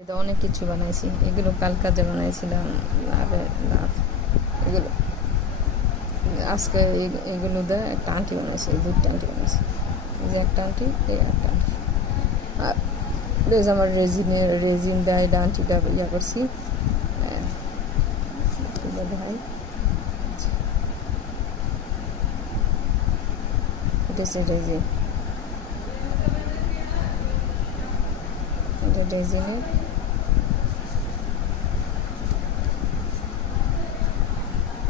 এটা অনেক কিছু বানাইছি, এগুলো কাল কাজে বানাইছিলাম। লাভ এগুলো আজকে এগুলো দিয়ে একটা আংটি বানাইছি, দুইটা আংটি বানাইছি। এই যে একটা আংটি, এই একটা আংটি। আর আমার রেজিন দেয় এটা আংটিটা ইয়া করছি। ভাই এটা হচ্ছে রেজিন, এটা রেজিনের।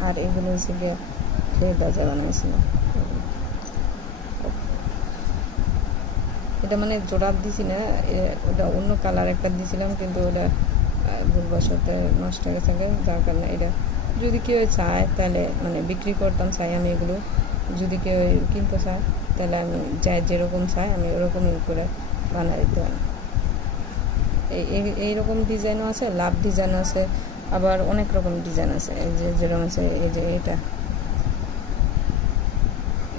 আর এগুলো হচ্ছে গিয়ে দাজা বানাইছিলাম। এটা মানে জোড়াপ দিছি না, ওটা অন্য কালার একটা দিছিলাম, কিন্তু ওটা ভুলবশত নষ্ট হয়ে গেছে, যার কারণে এটা যদি কেউ চায় তাহলে মানে বিক্রি করতাম। চাই আমি এগুলো যদি কেউ কিনতে চায় তাহলে আমি যাই যেরকম চাই আমি ওরকমই করে বানিয়ে দিতে পারি। এইরকম ডিজাইনও আছে, লাভ ডিজাইনও আছে, আবার অনেক রকম ডিজাইন আছে। এই যে যেরকম আছে, এই যে এটা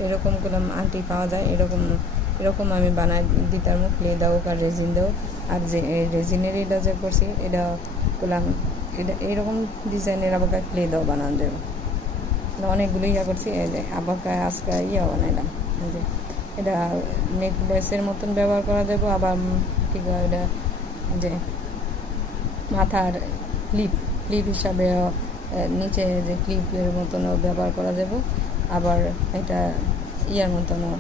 এরকম করে আংটি পাওয়া যায়। এরকম আমি বানাই দিতাম, ক্লে দাও আর রেজিন দাও। আর যে রেজিনের এটা যে করছি এটা করলাম, এটা এইরকম ডিজাইনের আবার ক্লে দাও বানানো যাবে। অনেকগুলো ইয়া করছি। এই যে আবার আজকে ইয়া বানাইলাম, যে এটা নেকলেসের মতন ব্যবহার করা যাবে। আবার কী কয় এটা, যে মাথার ক্লিপ হিসাবে নিচে যে ক্লিপের মতনও ব্যবহার করা যাবে। আবার এটা ইয়ার মতনও,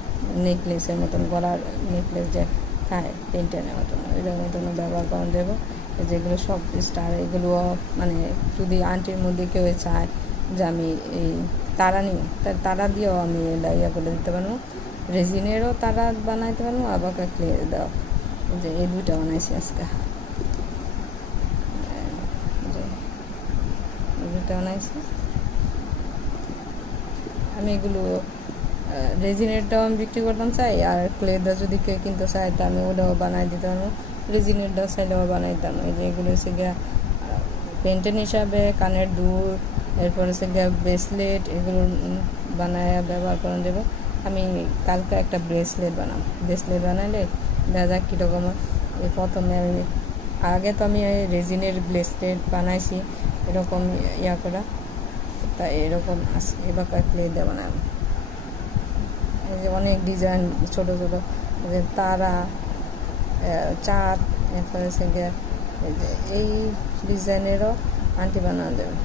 নেকলেসের মতন, গলার নেকলেস যে খায় পেন্টেনের মতন, এটার মতনও ব্যবহার করা যাবে। যেগুলো সব স্টার, এগুলো মানে যদি আন্টির মধ্যে কেউ চায় যে আমি এই তারা নিই, তারা দিয়েও আমি এটা ইয়া করে দিতে পারবো। রেজিনেরও তারা বানাইতে পারবো, আবার ক্লে দাও। যে এই দুইটা বানাইছি আজকে, বানাইছি আমি। এগুলো রেজিনেরটাও আমি বিক্রি করতাম চাই, আর ক্লেটা যদি কেউ কিনতে চাই তা আমি ওটাও বানাই দিতে পারবো। রেজিনেরটাও চাইলেও বানাই দিতাম। এই যে এগুলো হচ্ছে গিয়া পেন্টেন হিসাবে কানের দুল, এরপর হচ্ছে গিয়া ব্রেসলেট, এগুলো বানায় ব্যবহার করা যাবে। আমি কালকে একটা ব্রেসলেট বানাইলে দেখা যাক কীরকম হয়। প্রথমে আমি আগে তো আমি রেজিনের ব্রেসলেট বানাইছি এরকম ইয়া করা, তা এরকম এবার ক্লে দিয়ে বানাবো। এই যে অনেক ডিজাইন, ছোটো ছোটো যে তারা, চাঁদ, এরপর হচ্ছে গিয়ে এই ডিজাইনেরও আংটি বানানো যাবে।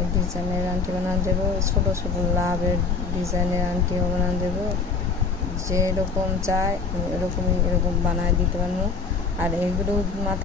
এই ডিজাইনের আংটি বানানো যাবে, ছোটো ছোটো লাভের ডিজাইনের আংটিও বানানো যাবে। যেরকম চায় এরকম বানায় দিতে পারবো। আর এগুলো মাথা